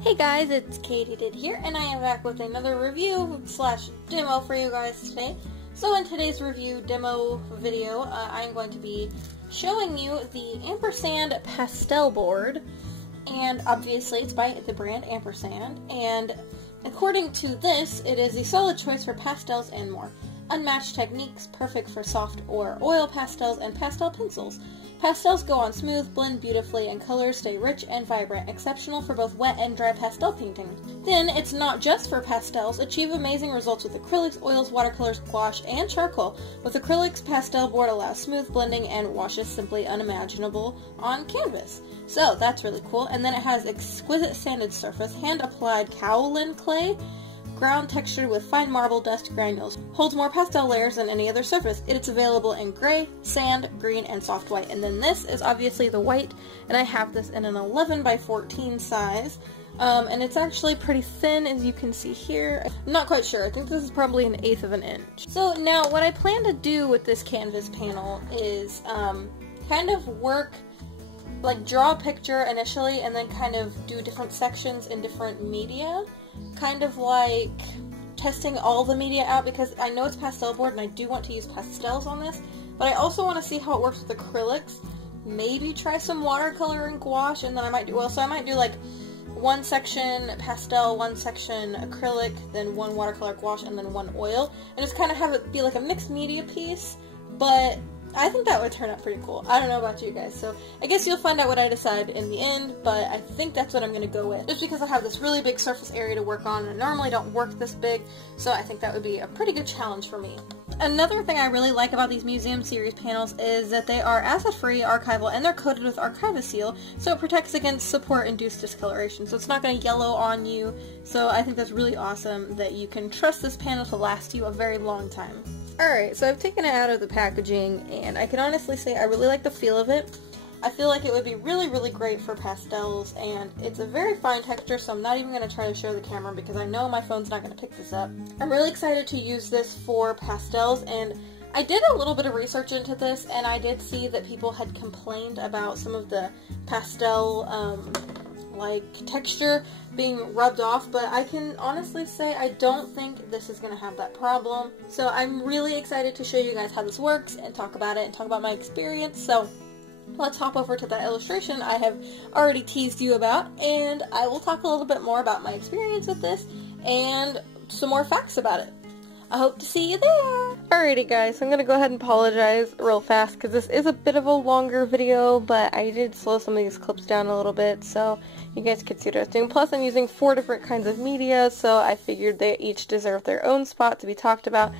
Hey guys, it's Katydid here, and I am back with another review slash demo for you guys today. So in today's review demo video, I am going to be showing you the Ampersand Pastelbord, and obviously it's by the brand Ampersand, and according to this, it is a solid choice for pastels and more. Unmatched techniques, perfect for soft or oil pastels and pastel pencils. Pastels go on smooth, blend beautifully, and colors stay rich and vibrant, exceptional for both wet and dry pastel painting. Then, it's not just for pastels. Achieve amazing results with acrylics, oils, watercolors, gouache, and charcoal. With Acrylic's Pastelbord allows smooth blending and washes simply unimaginable on canvas. So, that's really cool. And then it has exquisite sanded surface, hand-applied kaolin clay, ground textured with fine marble dust granules. Holds more pastel layers than any other surface. It's available in gray, sand, green, and soft white. And then this is obviously the white, and I have this in an 11 by 14 size. And it's actually pretty thin, as you can see here. I'm not quite sure. I think this is probably 1/8 of an inch. So now what I plan to do with this canvas panel is kind of work, like draw a picture initially and then kind of do different sections in different media. Kind of like testing all the media out, because I know it's pastelboard and I do want to use pastels on this, but I also want to see how it works with acrylics. Maybe try some watercolor and gouache, and then I might do, so I might do like one section pastel, one section acrylic, then one watercolor gouache, and then one oil, and just kind of have it be like a mixed media piece, but I think that would turn out pretty cool. I don't know about you guys, so I guess you'll find out what I decide in the end, but I think that's what I'm going to go with. Just because I have this really big surface area to work on, and I normally don't work this big, so I think that would be a pretty good challenge for me. Another thing I really like about these Museum Series panels is that they are asset-free, archival, and they're coated with Archivaseal, so it protects against support-induced discoloration, so it's not going to yellow on you, so I think that's really awesome that you can trust this panel to last you a very long time. Alright, so I've taken it out of the packaging, and I can honestly say I really like the feel of it. I feel like it would be really, really great for pastels, and it's a very fine texture, so I'm not even going to try to show the camera because I know my phone's not going to pick this up. I'm really excited to use this for pastels, and I did a little bit of research into this, and I did see that people had complained about some of the pastel, like texture being rubbed off, but I can honestly say I don't think this is going to have that problem. So I'm really excited to show you guys how this works and talk about it and talk about my experience. So let's hop over to that illustration I have already teased you about, and I will talk a little bit more about my experience with this and some more facts about it. I hope to see you there! Alrighty guys, so I'm going to go ahead and apologize real fast because this is a bit of a longer video, but I did slow some of these clips down a little bit so you guys could see what I was doing. Plus I'm using 4 different kinds of media, so I figured they each deserve their own spot to be talked about.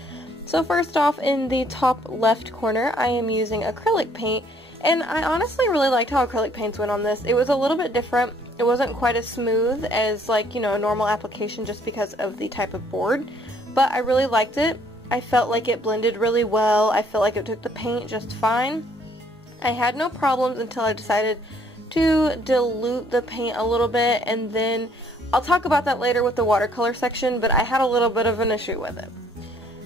So first off, in the top left corner, I am using acrylic paint, and I honestly really liked how acrylic paints went on this. It was a little bit different. It wasn't quite as smooth as, like, you know, a normal application just because of the type of board. But I really liked it. I felt like it blended really well. I felt like it took the paint just fine. I had no problems until I decided to dilute the paint a little bit, and then I'll talk about that later with the watercolor section, but I had a little bit of an issue with it.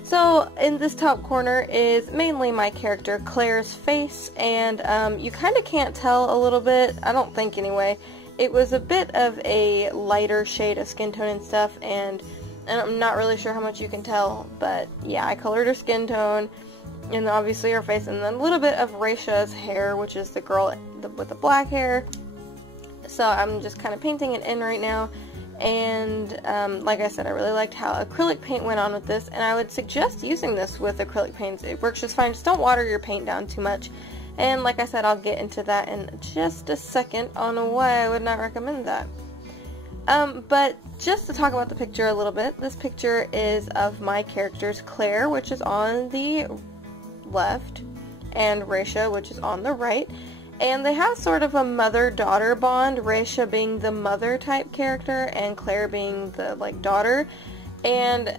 So in this top corner is mainly my character Claire's face, and you kind of can't tell a little bit, I don't think anyway. It was a bit of a lighter shade of skin tone and stuff, and I'm not really sure how much you can tell, but yeah, I colored her skin tone, and obviously her face, and then a little bit of Raisha's hair, which is the girl with the black hair. So I'm just kind of painting it in right now, and like I said, I really liked how acrylic paint went on with this, and I would suggest using this with acrylic paints. It works just fine. Just don't water your paint down too much, and like I said, I'll get into that in just a second on why I would not recommend that. But just to talk about the picture a little bit, this picture is of my characters Claire, which is on the left, and Raisha, which is on the right, and they have sort of a mother-daughter bond, Raisha being the mother type character and Claire being the, like, daughter. And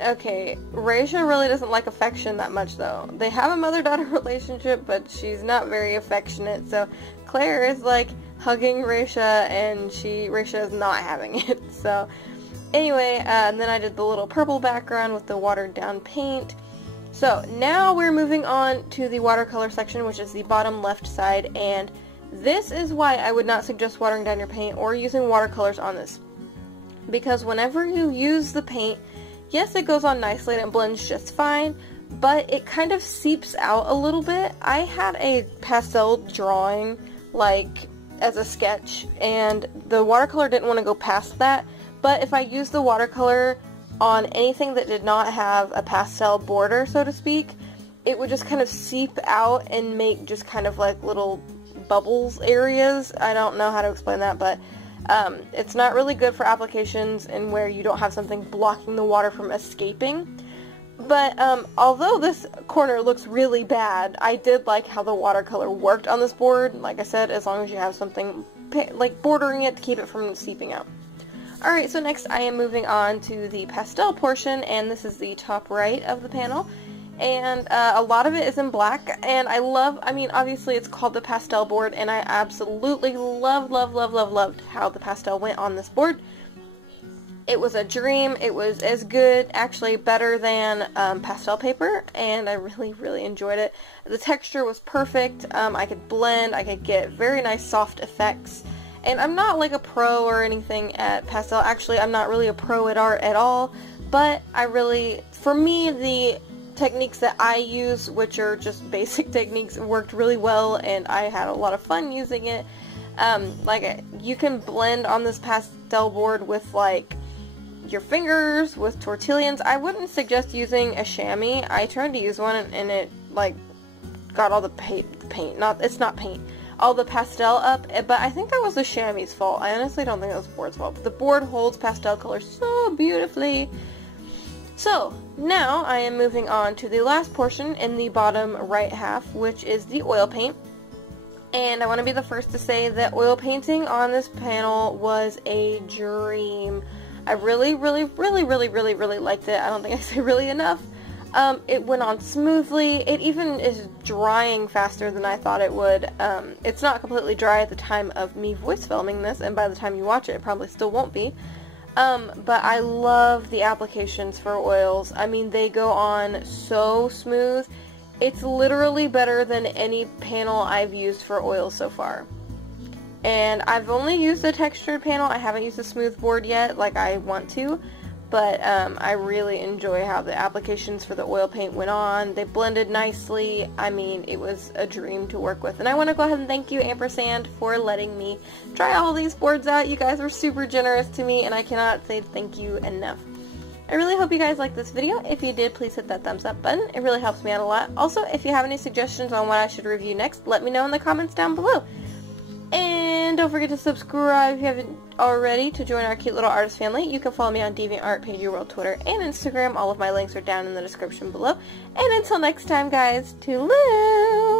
okay, Raisha really doesn't like affection that much though. They have a mother-daughter relationship, but she's not very affectionate, so Claire is like hugging Raisha, and Raisha is not having it. So anyway, and then I did the little purple background with the watered down paint. So now we're moving on to the watercolor section, which is the bottom left side, and This is why I would not suggest watering down your paint or using watercolors on this. Because whenever you use the paint, yes, it goes on nicely and it blends just fine, but it kind of seeps out a little bit. I had a pastel drawing, like, as a sketch, and the watercolor didn't want to go past that, but if I used the watercolor on anything that did not have a pastel border, so to speak, it would just kind of seep out and make just kind of like little bubbles areas. I don't know how to explain that, but it's not really good for applications and where you don't have something blocking the water from escaping. But although this corner looks really bad, I did like how the watercolor worked on this board. Like I said, as long as you have something like bordering it to keep it from seeping out. Alright, so next I am moving on to the pastel portion, and this is the top right of the panel. And a lot of it is in black, and I mean, obviously it's called the pastel board, and I absolutely loved how the pastel went on this board. It was a dream. It was as good, actually better than pastel paper, and I really enjoyed it. The texture was perfect. I could blend, I could get very nice soft effects. And I'm not like a pro or anything at pastel. Actually, I'm not really a pro at art at all, but for me, the techniques that I use, which are just basic techniques, worked really well, and I had a lot of fun using it. You can blend on this pastel board with like your fingers, with tortillas. I wouldn't suggest using a chamois. I tried to use one and it like got all the paint, it's not paint, all the pastel up, but I think that was the chamois' fault. I honestly don't think it was the board's fault, but the board holds pastel colors so beautifully. So, now I am moving on to the last portion in the bottom right half, which is the oil paint. And I want to be the first to say that oil painting on this panel was a dream. I really liked it. I don't think I say really enough. It went on smoothly. It even is drying faster than I thought it would. It's not completely dry at the time of me voice filming this, and by the time you watch it, it probably still won't be. But I love the applications for oils. I mean, they go on so smooth. It's literally better than any panel I've used for oils so far. And I've only used a textured panel. I haven't used a smooth board yet, like I want to. But I really enjoy how the applications for the oil paint went on. They blended nicely. I mean, it was a dream to work with. And I want to go ahead and thank you, Ampersand, for letting me try all these boards out. You guys were super generous to me, and I cannot say thank you enough. I really hope you guys liked this video. If you did, please hit that thumbs up button. It really helps me out a lot. Also, if you have any suggestions on what I should review next, let me know in the comments down below. And don't forget to subscribe if you haven't already to join our cute little artist family. You can follow me on DeviantArt, PageWorld, Twitter, and Instagram. All of my links are down in the description below. And until next time, guys, toodaloo!